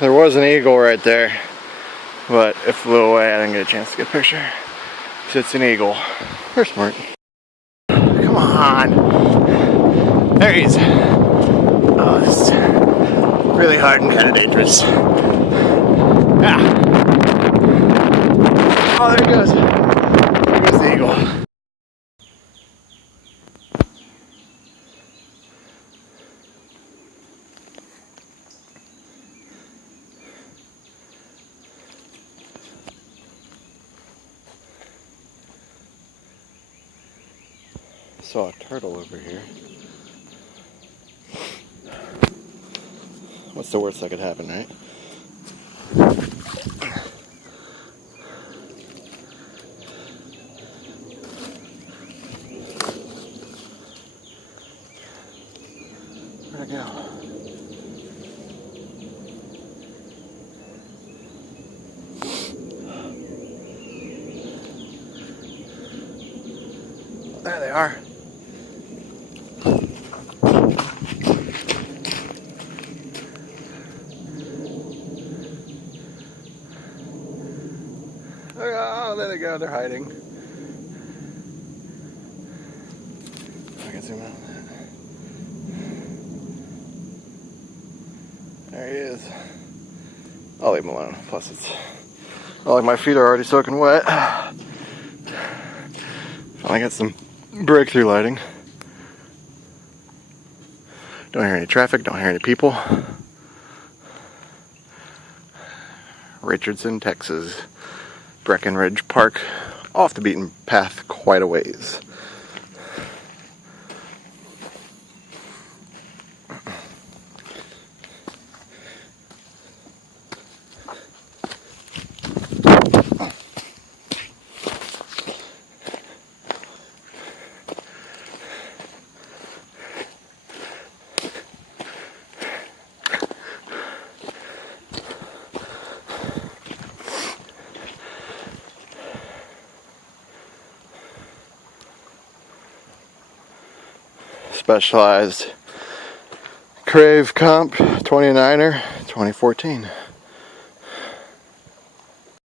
There was an eagle right there, but it flew away. I didn't get a chance to get a picture. So it's an eagle. They're smart. Come on. There he is. Oh, this is really hard and kind of dangerous. Ah. Oh, there he goes. There goes the eagle. Saw a turtle over here. What's the worst that could happen, right? Where'd it go? There they are. Oh, there they go, they're hiding. I can zoom out on that. There he is. I'll leave him alone. Plus it's not like my feet are already soaking wet. Finally got some breakthrough lighting. Don't hear any traffic, don't hear any people. Richardson, Texas. Breckinridge Park, off the beaten path quite a ways. Specialized Crave Comp 29er 2014.